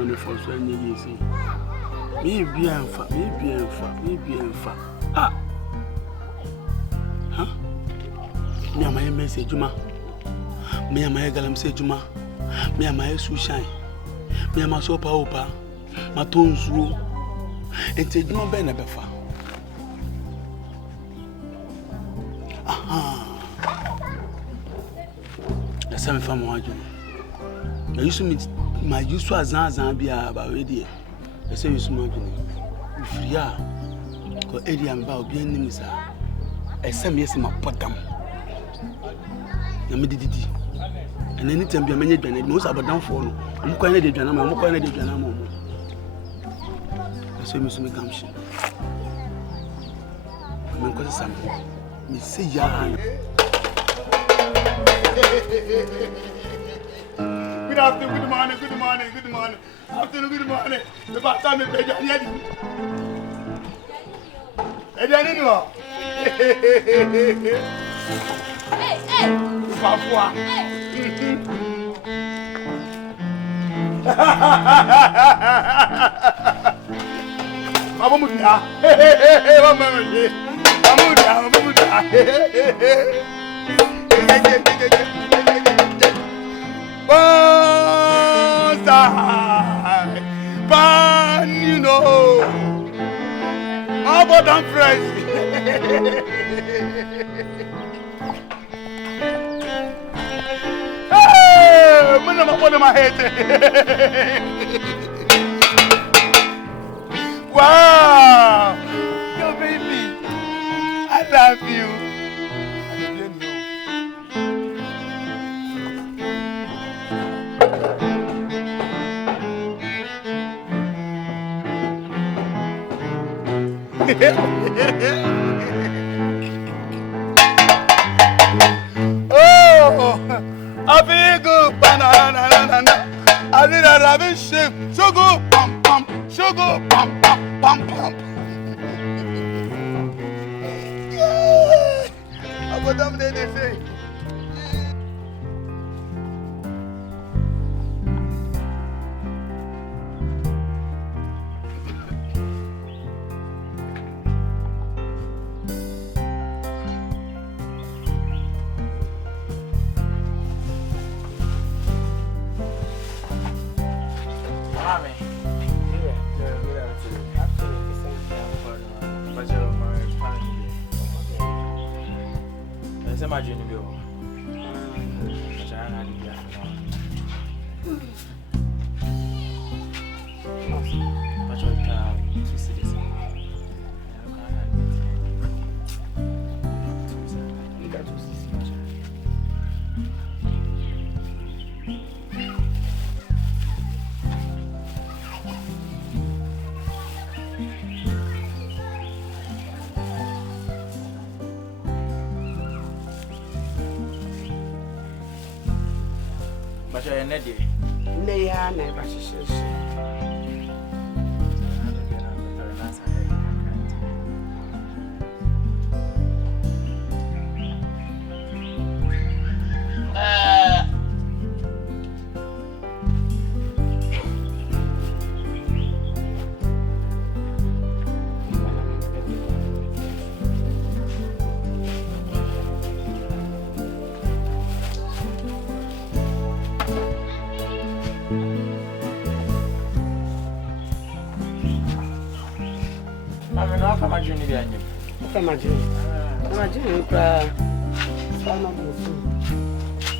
no me for so any easy. Me be enfa. Ah. Huh? Me am my message juma. Me am my galam say juma. Me am my sunshine. Me am so opa. Ma tonzu. Ente juma be na befa. Aha. Na same fam waju. Na yusu mi ma yusu azan bia ba we die. I say yusu ma ju. Free a ko area mba obi anim sa. Esem yesi ma podam. Na me dididi. And anytime be many dwane, most abadam for no. I'm going to do I'm going to do I say me so me kamshi. I'm going to say me say ya. Good afternoon, good morning. Afternoon, good morning. The back time is better. Hey. Papa. Mamudia. Ban, you know. How about them friends? What am I hating? Wow! Yo, baby, I love you. Oh, I feel good, banana. I did a rabbit shape. So go, pump. Yeah. What them they say?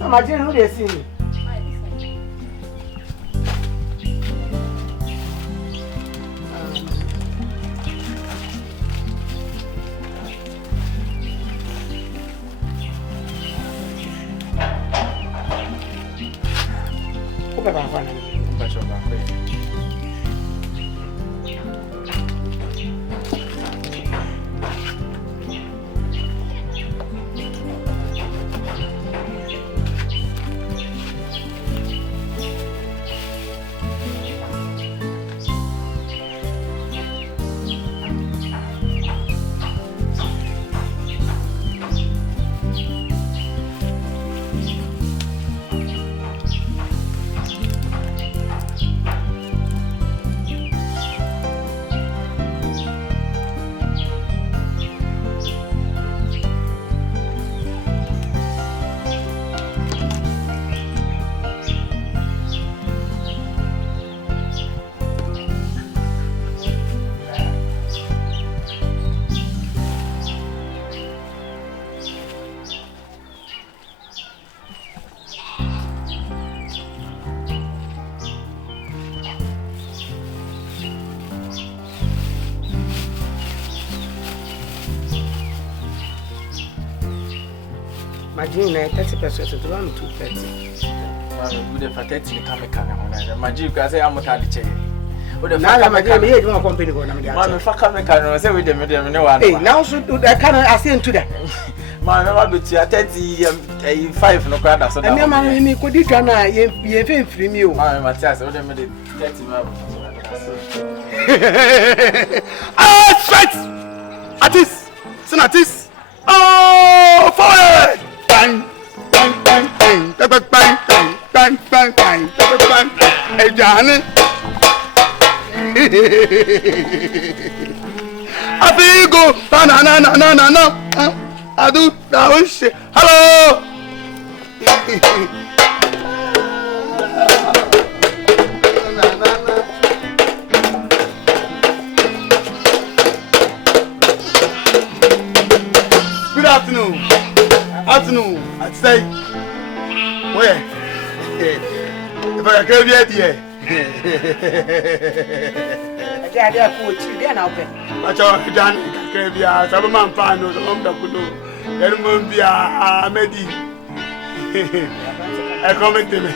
Imagine who they see me. Imagine 30% to 230. Good for 30 come Magic, I say I'm not had the chair. Now I'm a company going. I'm a fucker mechanic. Say with them, no one. Now, so I cannot ascend to that. My mother, but you are 35 no crowd. So, I'm a could you can I from you? I'm Matthias, what am I 30 Ah, straight! Artist! Senatis! Oh, forward! Bang! Bang! Bang! Bang! Bang! Bang! Bang! Bang! Bang! Bang! Hey, Johnny! I feel go! No! I do that shit. Hello! Afternoon. I'd say, where? If I can be at here. I coach you, then I'll be. That's all done. Can be a man fan or some Dakuno. There won't be a Medi. I comment to me.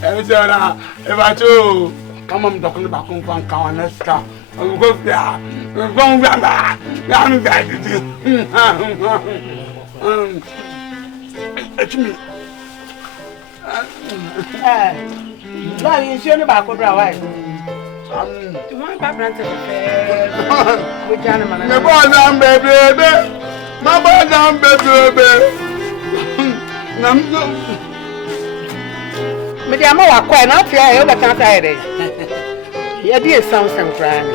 I'm sorry, if I do, come on, talking back on Kawaneska. I'm going there. I'm going back. I'm back to you. It's me. Now you see about what I want Babranton with Janaman. My boy, baby. My boy, baby. Madame, I quite not here, but not Friday. Here be a sound some crime.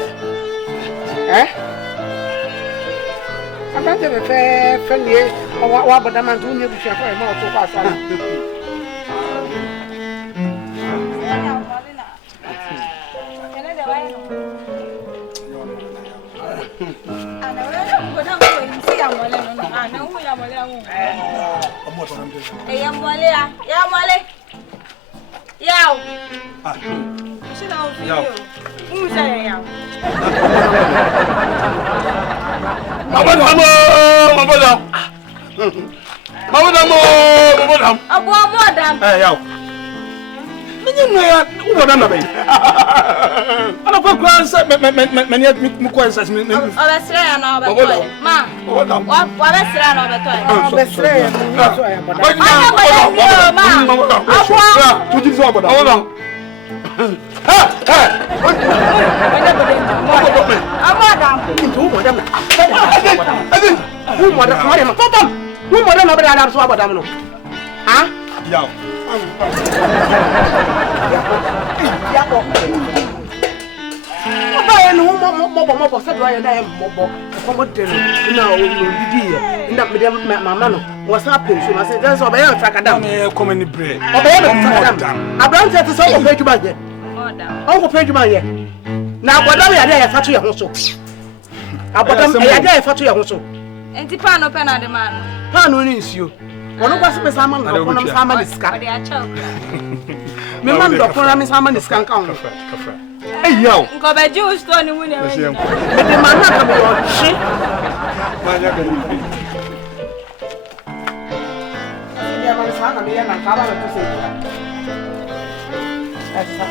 Eh? I'm not a fair friendly or what, but I'm not doing it to share for a mouth so fast. What's happening? So I said, that's all I am. Track down. Come in the bread. Abraham said to say, "Pay to buy it." Uncle pay to buy it. Now, what are we there? Fat to your hustle. About I there fat to your hustle. And the pan open at the man. Pan is you. One of us is a man, one of Saman is cat. My man, Doctor Ramis Haman is can't count. Hey, yo, go by Jewish stone and winner. but the man not about shit. That's a